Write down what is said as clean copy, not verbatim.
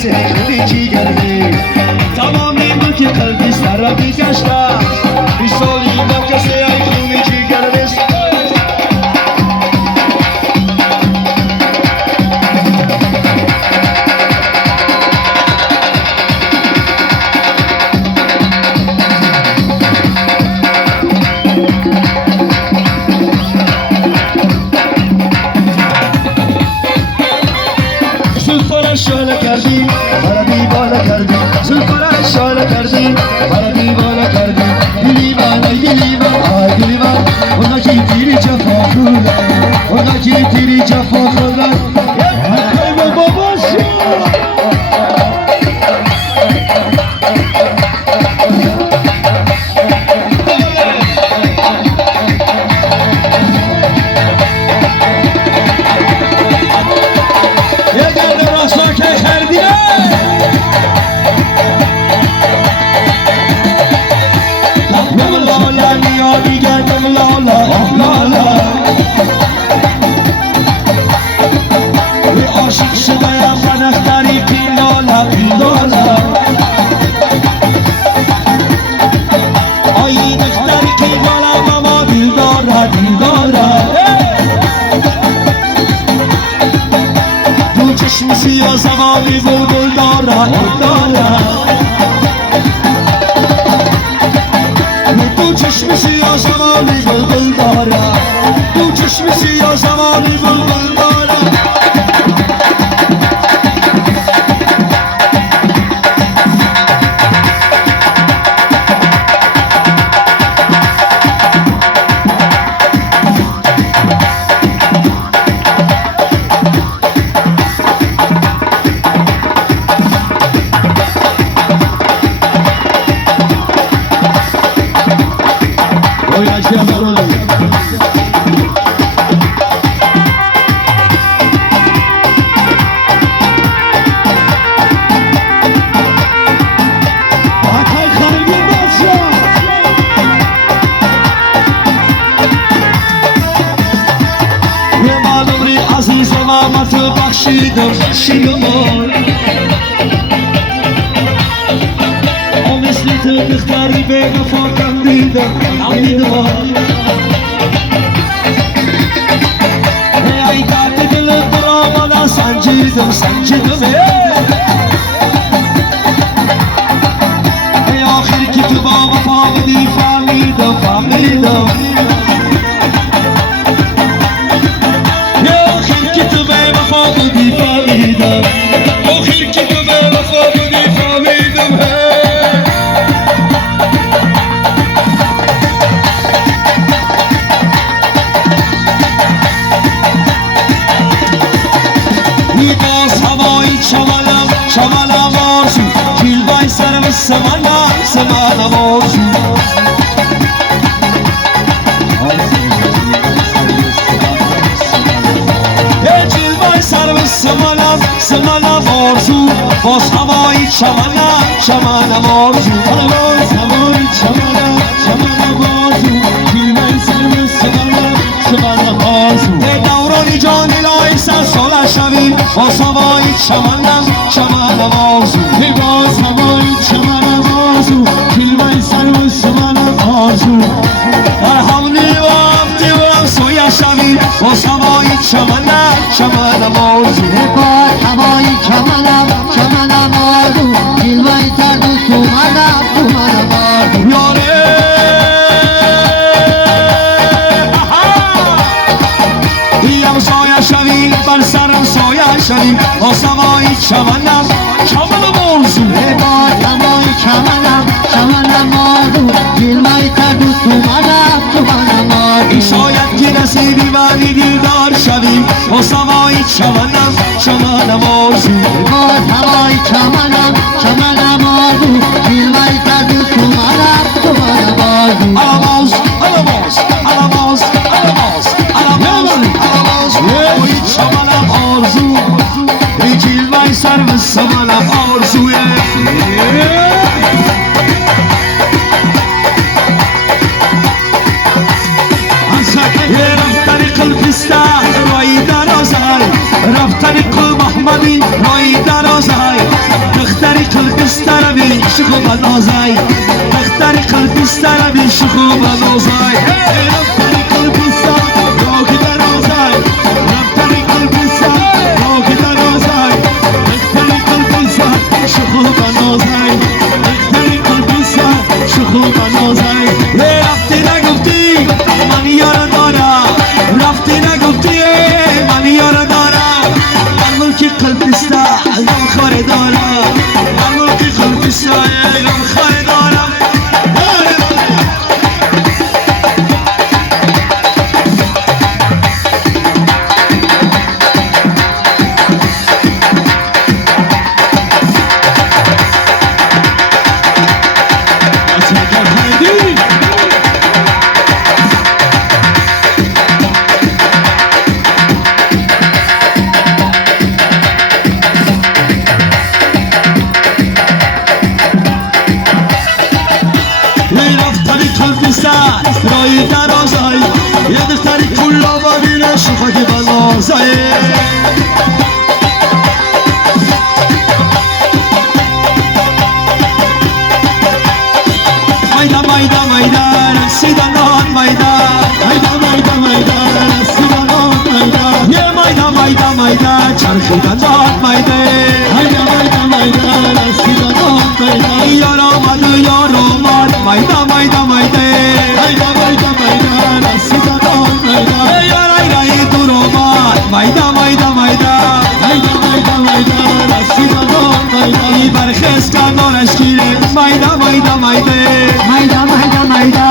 مثل خونی جیگری تمامی ملک قلبی سر را بیگشتم 20 سالی با کسی ای خونی جیگر نیست شاله کردی مرا دیوانه کردی زلفانه شاله کردی مرا دیوانه کردی گلیوان ای گلیوان آی گلیوان اونا کی تیری جفا خورد اونا کی تیری جفا خورد ای بابا عاشق شدم من اختری پیلالا پیلالا آیی دختری پیلالا ماما دل داره دل داره دو چشم سیاه زمانی بلبل داره داره دو چشم سیاه زمانی بلبل داره دو چشم سیاه زمانی بلبل داره تو بخشیدم شیمار و مثل تو دختری به وفا کم دیدم ای درد دل درامانا سنجیدم ای آخر که تو با وفا بدی فهمیدم آخر که تو به وفا بودی فهمیدم باز هوایی چمنم آرزو جلوه سرم سمنم آرزو سمنم آرزو باز هوایی چمنم آرزو باز هوایی چمنم آرزو جلوه سرم سمنم آرزو ای دورانی جان الهی سر ساله شوی باز هوایی چمنم آرزو ای باز هوایی چمنم آرزو جلوه سرم سمنم آرزو در همونی و هم سویه شوی باز هوایی چمنم آرزو باز هوایی چمنم آرزو جلوه سر سمنم آرزو یاره دیم سایه شوی بر سرم سایه شوی باز هوایی چمنم آرزو باز هوایی چمنم آرزو جلوه سر سمنم آرزو شاید که نصیبی ولی دیدار شوی باز هوایی چمنم آرزو باز هوایی چمنم آرزو جلوه سر سمنم آرزو الاماز هوایی چمنم آرزو ای جلوه سر و سمنم آرزوه رفتن قلبسته رای درازه رفتن قلب احمدی رای درازه شخو بنازای دختری قلبیستر بی شخو بنازای رفتری قلبیستر راک درازای رفتری قلبیستر راک درازای دختری قلبیستر شخو بنازای دختری قلبیستر شخو بنازای رفتی نگفتی من یار دارم رفتی نگفتی من یار دارم من ملکی قلبیستر غم خاره دارم من ملکی قلبیستر غم خاره دارم رای درازای یه دختری کلا ببینه شفاک بلازای مایدا مایدا مایدا رسیدنان مایدا مایدا مایدا مایدا رسیدنان مایدا یه مایدا مایدا مایدا چرخیدنان مایدا مایدا مایدا مایدا رسیدنان مایدا یار آمد و یار آمد مایدا مایدا مایدا مایدا مایدا مایدا رسیدنان مایدا یار ایرای دور آمد مایدا مایدا مایدا مایدا مایدا مایدا رسیدنان مایدا برخیز کردن اشکیره مایدا مایدا مایدا Mayda mayda mayda